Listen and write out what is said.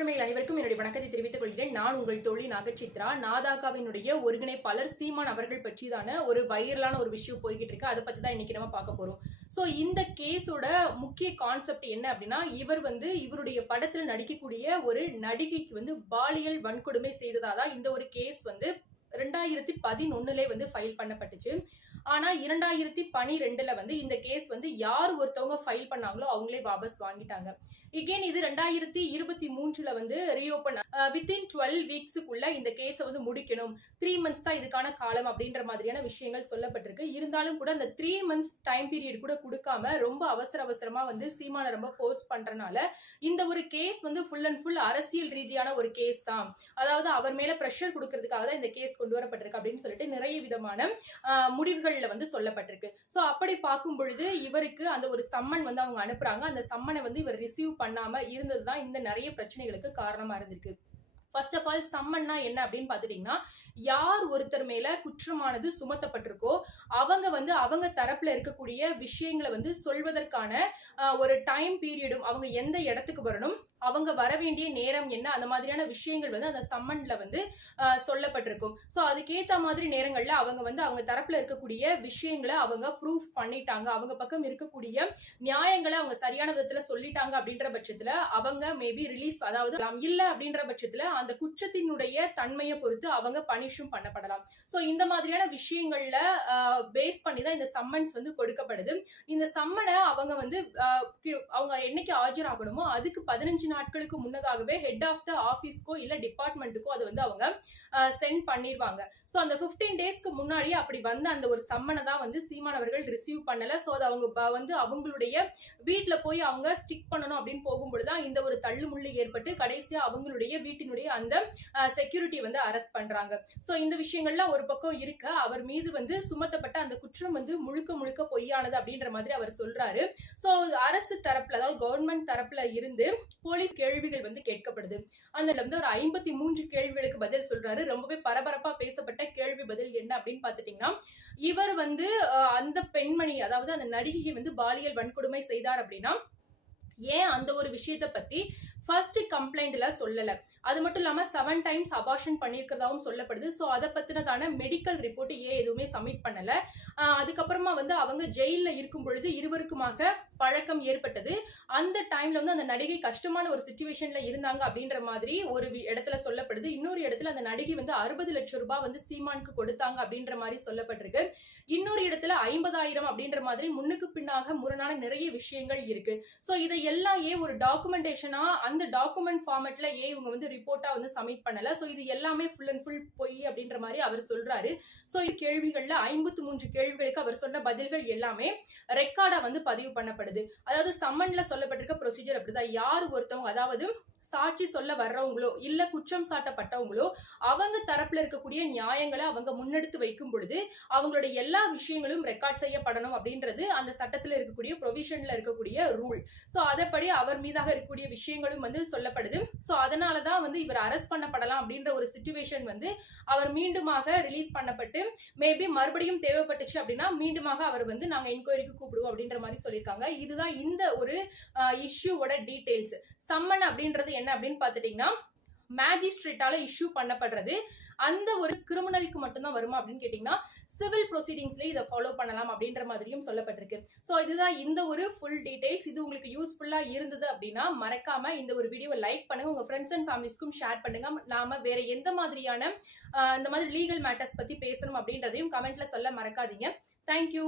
தோழமைகள் அனைவருக்கும் என்னுடைய வணக்கத்தை தெரிவித்துக் கொள்கிறேன். நான் உங்கள் தோழி நாகச்சித்ரா. நாதாகாவினுடைய ஒருங்கிணைப்பாளர் சீமான் அவர்கள் பற்றிதான ஒரு வைரலான ஒரு விஷயம் போய்கிட்டு இருக்கு. அதை பத்தி தான் இன்னைக்கு நம்ம பார்க்க போறோம். சோ இந்த கேஸோட முக்கிய கான்செப்ட் என்ன அப்படின்னா, இவருடைய படத்துல நடிக்கக்கூடிய ஒரு நடிகைக்கு பாலியல் வன்கொடுமை செய்ததாதான் இந்த ஒரு கேஸ் 2011 ஃபைல் பண்ணப்பட்டுச்சு. ஆனா 2012 இந்த கேஸ் யார் ஒருத்தவங்க ஃபைல் பண்ணாங்களோ அவங்களே வாபஸ் வாங்கிட்டாங்க. இகேன் இது 2023 ரீஓபன் வித்தின் 12 வீக்ஸுக்குள்ள இந்த கேஸை முடிக்கணும். 3 months தான் இதுக்கான காலம் அப்படின்ற மாதிரியான விஷயங்கள் சொல்லப்பட்டிருக்கு. இருந்தாலும் கூட அந்த 3 months டைம் பீரியட் கூட கொடுக்காம ரொம்ப அவசரமா சீமான ரொம்ப ஃபோர்ஸ் பண்றனால இந்த ஒரு கேஸ் ஃபுல் அண்ட் ஃபுல் அரசியல் ரீதியான ஒரு கேஸ் தான். அதாவது அவர் மேல பிரஷர் கொடுக்கறதுக்காக தான் இந்த கேஸ் கொண்டு வரப்பட்டிருக்கு அப்படின்னு சொல்லிட்டு நிறைய விதமான முடிவுகள்ல சொல்லப்பட்டிருக்கு. சோ அப்படி பார்க்கும் பொழுது இவருக்கு அந்த ஒரு சம்மன் அவங்க அனுப்புறாங்க. அந்த சம்மனை இவர் ரிசீவ் பண்ணாம இருந்ததுதான் இந்த நிறைய பிரச்சனைகளுக்கு காரணமா இருந்திருக்கு. ஃபர்ஸ்ட் ஆஃப் ஆல் சம்மன்னா என்ன அப்படின்னு பாத்துட்டீங்கன்னா, யார் ஒருத்தர் மேல குற்றமானது சுமத்தப்பட்டிருக்கோ அவங்க தரப்புல இருக்கக்கூடிய விஷயங்களை சொல்வதற்கான ஒரு டைம் பீரியடும், அவங்க எந்த இடத்துக்கு வரணும், அவங்க வர வேண்டிய நேரம் என்ன, அந்த மாதிரியான விஷயங்கள் அந்த சம்மன்ல சொல்லப்பட்டிருக்கும். சோ அதுக்கேத்த மாதிரி நேரங்கள்ல அவங்க தரப்புல இருக்கக்கூடிய விஷயங்களை அவங்க ப்ரூஃப் பண்ணிட்டாங்க, அவங்க பக்கம் இருக்கக்கூடிய நியாயங்களை அவங்க சரியான விதத்துல சொல்லிட்டாங்க அப்படின்ற பட்சத்துல அவங்க மேபி ரிலீஸ், அதாவது இல்ல அப்படின்ற பட்சத்துல அந்த குற்றத்தினுடைய தன்மையை பொறுத்து அவங்க பனிஷும் பண்ணப்படலாம். சோ இந்த மாதிரியான விஷயங்கள்ல பேஸ் பண்ணி தான் இந்த சம்மன்ஸ் கொடுக்கப்படுது. இந்த சம்மனை அவங்க என்னைக்கு ஆஜராகணுமோ அதுக்கு 15 நாட்களுக்கு முன்னதாகவே ஹெட் ஆஃப் த ஆபீஸ்க்கோ இல்ல டிபார்ட்மெண்ட்டுக்கோ அதை அவங்க சென்ட் பண்ணிடுவாங்க. சோ அந்த 15 டேஸ்க்கு முன்னாடி அப்படி அந்த ஒரு சம்மனை தான் சீமான் அவர்கள் ரிசீவ் பண்ணல. சோ அது அவங்க அவங்களுடைய வீட்டுல போய் அவங்க ஸ்டிக் பண்ணணும் அப்படின்னு போகும்பொழுதுதான் இந்த ஒரு தள்ளுமுள்ளு ஏற்பட்டு கடைசியா அவங்களுடைய வீட்டினுடைய அந்த செக்யூரிட்டி அரெஸ்ட் பண்றாங்க. சோ இந்த விஷயங்கள்லாம் ஒரு பக்கம் இருக்க, அவர் மீது சுமத்தப்பட்ட அந்த குற்றம் முழுக்க பொய்யானது அப்படின்ற மாதிரி அவர் சொல்றாரு. சோ அரசு தரப்புல, அதாவது கவர்மெண்ட் தரப்புல இருந்து போலீஸ் கேள்விகள் கேட்கப்படுது. அதுல ஒரு 53 கேள்விகளுக்கு பதில் சொல்றாரு. ரொம்பவே பரபரப்பா பேசப்பட்ட கேள்வி பதில் என்ன அப்படின்னு பாத்துட்டீங்கன்னா, இவர் அந்த பெண்மணி, அதாவது அந்த நடிகை பாலியல் வன்கொடுமை செய்தார் அப்படின்னா ஏன் அந்த ஒரு விஷயத்தை பத்தி ஃபர்ஸ்ட் கம்ப்ளைண்ட்ல சொல்லல. அது மட்டும் இல்லாம 7 times அபார்ஷன் பண்ணிருக்கிறதாவும் சொல்லப்படுது. சோ அதை பத்தினதான மெடிக்கல் ரிப்போர்ட் ஏன் எதுவுமே சப்மிட் பண்ணல. அதுக்கப்புறமா அவங்க ஜெயில இருக்கும் பொழுது இருவருக்குமாக பழக்கம் ஏற்பட்டது. அந்த டைம்ல அந்த நடிகை கஷ்டமான ஒரு சிச்சுவேஷன்ல இருந்தாங்க அப்படின்ற மாதிரி ஒரு இடத்துல சொல்லப்படுது. இன்னொரு இடத்துல அந்த நடிகை 60 லட்சம் ரூபாய் சீமானுக்கு கொடுத்தாங்க அப்படின்ற மாதிரி சொல்லப்பட்டிருக்கு. இன்னொரு இடத்துல 50,000 அப்படின்ற மாதிரி முன்னுக்கு பின்னாக முரணான நிறைய விஷயங்கள் இருக்கு. சோ இதை எல்லாம் ஏன் ஒரு டாக்குமெண்டேஷனா அந்த டாக்குமெண்ட் ஃபார்மட்ல ஏன் இவங்க ரிப்போர்ட்டா சப்மிட் பண்ணல. சோ இது எல்லாமே ஃபுல் அண்ட் ஃபுல் பொய் அப்படின்ற மாதிரி அவர் சொல்றாரு. சோ கேள்விகள்ல 53 கேள்விகளுக்கு அவர் சொன்ன பதில்கள் எல்லாமே ரெக்கார்டா பதிவு பண்ணப்படுது. அதாவது சம்மன்ல சொல்லப்பட்டிருக்க ப்ரொசீஜர் அப்படிதான். யார் ஒருத்தவங்க, அதாவது சாட்சி சொல்ல வர்றவங்களோ இல்ல குற்றம் சாட்டப்பட்டவங்களோ அவங்க தரப்புல இருக்கக்கூடிய நியாயங்களை அவங்க முன்னெடுத்து வைக்கும் பொழுது அவங்களுடைய எல்லா விஷயங்களும் ரெக்கார்ட் செய்யப்படணும் அப்படின்றது அந்த சட்டத்துல இருக்கக்கூடிய ப்ரொவிஷன்ல இருக்கக்கூடிய ரூல். சோ அதப்படி அவர் மீதாக இருக்கக்கூடிய விஷயங்களும் சொல்லப்படுது. சோ அதனாலதான் இவர் அரெஸ்ட் பண்ணப்படலாம் அப்படின்ற ஒரு சிச்சுவேஷன் அவர் மீண்டுமாக ரிலீஸ் பண்ணப்பட்டு மேபி மறுபடியும் தேவைப்பட்டுச்சு அப்படின்னா மீண்டுமாக அவர் நாங்க என்கொயரிக்கு கூப்பிடுவோம் அப்படின்ற மாதிரி சொல்லியிருக்காங்க. இதுதான் இந்த ஒரு இஷ்யூவோட டீடைல்ஸ். சம்மன் அப்படின்றது என்ன அப்படின்னு பாத்துட்டீங்கன்னா, மேஜிஸ்ட்ரேட்டால இஷ்யூ பண்ணப்படுறது. அந்த ஒரு கிரிமினலுக்கு மட்டும்தான் வருமா அப்படின்னு கேட்டீங்கன்னா, சிவில் ப்ரொசீடிங்ஸ்ல இதை ஃபாலோ பண்ணலாம் அப்படின்ற மாதிரியும் சொல்லப்பட்டிருக்கு. சோ இதுதான் இந்த ஒரு ஃபுல் டீடைல்ஸ். இது உங்களுக்கு யூஸ்ஃபுல்லா இருந்தது அப்படின்னா மறக்காம இந்த ஒரு வீடியோவை லைக் பண்ணுங்க, உங்க ஃப்ரெண்ட்ஸ் அண்ட் ஃபேமிலிஸ்க்கும் ஷேர் பண்ணுங்க. நாம வேற எந்த மாதிரியான இந்த மாதிரி லீகல் மேட்டர்ஸ் பத்தி பேசணும் அப்படின்றதையும் கமெண்ட்ல சொல்ல மறக்காதீங்க. தேங்க்யூ.